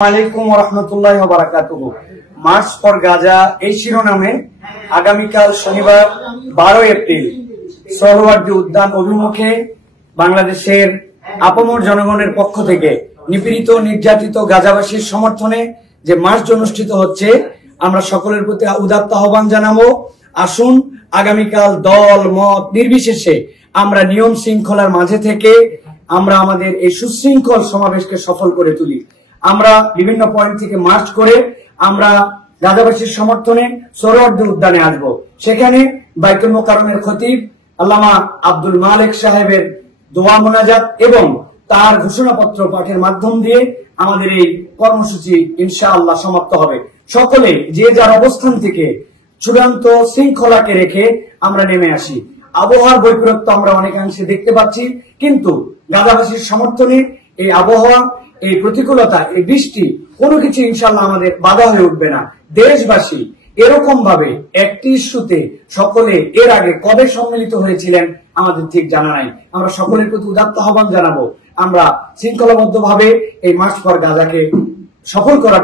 আলাইকুম ওয়া রাহমাতুল্লাহি ওয়া বারাকাতুহু। মার্চ ফর গাজা এই শিরোনামে আগামীকাল শনিবার 12 এপ্রিল সোহরাওয়ার্দী উদ্যান অভিমুখে বাংলাদেশের আপামর জনগণের পক্ষ থেকে নিপীড়িত নির্যাতিত গাজাবাসীর সমর্থনে যে মার্চ অনুষ্ঠিত হচ্ছে, আমরা সকলের প্রতি উদাত্ত আহ্বান জানাবো। আসুন আগামীকাল দল মত নির্বিশেষে আমরা নিয়ম শৃঙ্খলার মাঝে থেকে আমরা আমাদের এই সুশৃঙ্খল সমাবেশকে সফল করে তুলি। আমরা বিভিন্ন পয়েন্ট থেকে মার্চ করে আমরা গাজাবাসীর সমর্থনে সোহরাওয়ার্দী উদ্যানে আসব। সেখানে বাইতুল মোকাররমের খতিব আল্লামা আব্দুল মালেক সাহেবের দোয়া মোনাজাত এবং তার ঘোষণাপত্র পাঠের মাধ্যম দিয়ে আমাদের এই কর্মসূচি ইনশাআল্লাহ সমাপ্ত হবে। সকলে যে যার অবস্থান থেকে চূড়ান্ত শৃঙ্খলাকে রেখে আমরা নেমে আসি। আবহাওয়ার বৈপরীত্য আমরা অনেকাংশে দেখতে পাচ্ছি, কিন্তু গাজাবাসীর সমর্থনে এই আবহাওয়া, এই প্রতিকূলতা, এই বৃষ্টি কোনো কিছু ইনশাআল্লাহ আমাদের বাধা হয়ে উঠবে না। দেশবাসী এরকম ভাবে একটি ইস্যুতে সকলে এর আগে কবে সম্মিলিত হয়েছিলেন আমাদের ঠিক জানা নাই। আমরা সকলের প্রতি উদাত্ত আহ্বান জানাবো, আমরা শৃঙ্খলাবদ্ধ ভাবে এই মার্চ ফর গাজাকে সফল করার